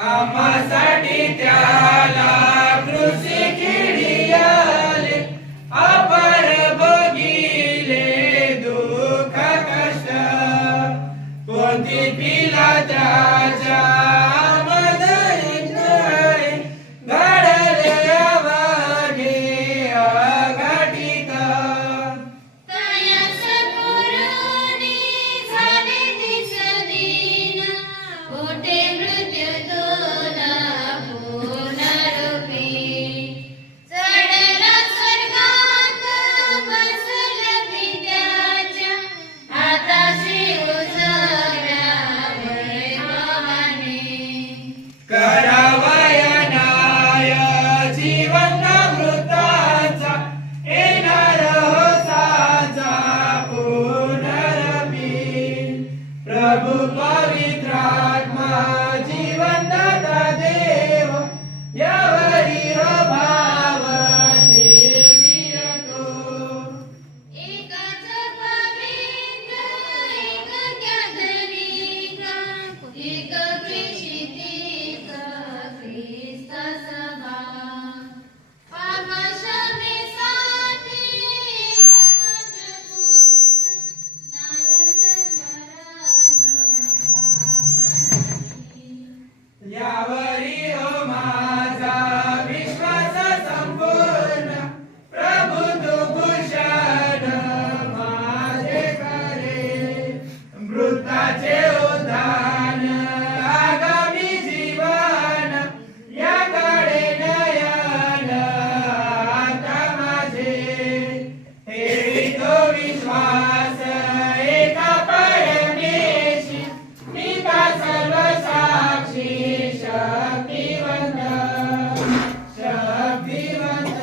आम्हासाठी त्याला कृषी किडियाले अपार भोगिले दुःख कष्ट कोणती पिला त्याच्या मदतीत नाही घडले अवघे अघटित तया सद्गुरूनी झाले दिसदीन कोठे मृत्यू तुला पूर्णरूपी चढला स्वर्गात बसल्या पित्याच्या हाताशी उजव्या वैभवाने करावयानाय जीवन मृताचा येणार हो साचा पुनरपी प्रभु पवित्रात्मा जीवनदाता देव यावरी हो भाव ठेवितो एकच पवित्र एक कॅथलिक एक ख्रिस्तीक ख्रिस्त सभा पाप क्षमेसाठी एक महत्त्वपूर्ण स्मरण यावरी हो माझा विश्वास संपूर्ण प्रभु तू भूषण माझे करे मृताचे उद्धान आगामी जीवन याकडे नयन आता माझे ठेवितो विश्वास एका परमेशी मी का सर्व साक्षी शक्तिवंत शक्तिवंत